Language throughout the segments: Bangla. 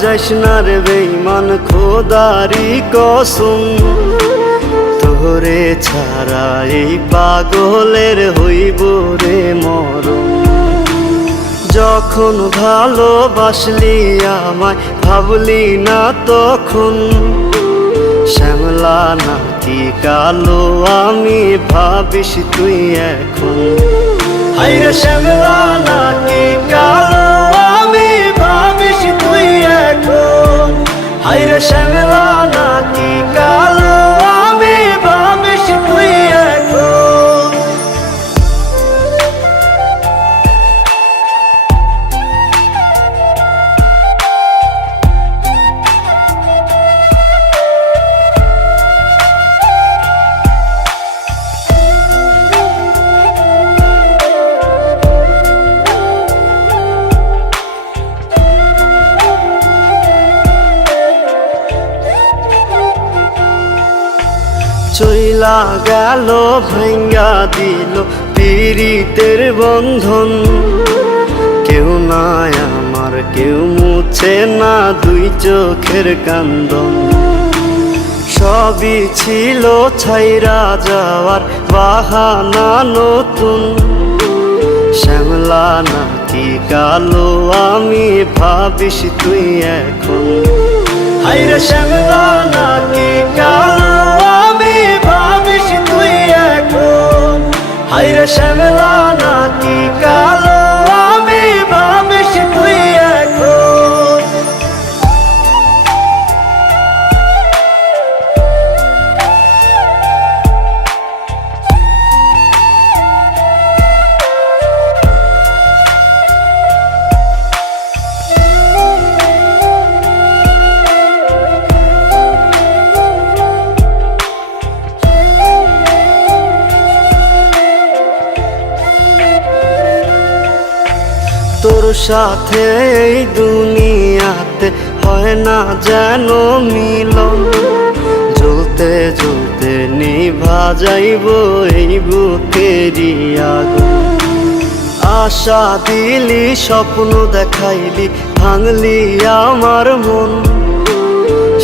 যাইস না রে বেঈমান খোদারি কসম, তোরে ছাড়া এই পাগলের হইব রে মরণ। যখন ভালোবাসলি আমায় ভাবলি না তখন, শ্যামলা নাকি কালো আমি ভাবিস তুই এখন। হায়রে শ্যামলা নাকি কালো আমি ভাবিস তুই এখন। হায়রে শ্যামলা নাকি কালো আমি ভাবিস তুই এখন। চইলা গেল ভাঙ্গা দিল পীড়িতের বন্ধন, কেউ নাই আমার কেউ মুছে না দুই চোখের কান্দন। সবই ছিল ছাইরা যাওয়ার বাহানা নতুন, শ্যামলা নাকি কালো আমি ভাবিস তুই এখন। হায়রে শ্যামলা নাকি কালো আমি ভাবিস তুই এখন। হায়রে শ্যামলা নাকি কালো আমি ভাবিস তুই এখন। তোর সাথে এই দুনিয়াতে হয় না যেন মিলন, জ্বলতে জ্বলতে নিভা যাইব এই বুকেরই আগুন। আশা দিলি স্বপ্ন দেখাইলি ভাঙলি আমার মন,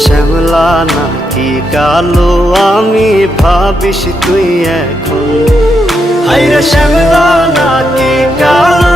শ্যামলা নাকি কালো আমি ভাবিস তুই এখন। হায়রে শ্যামলা নাকি কালো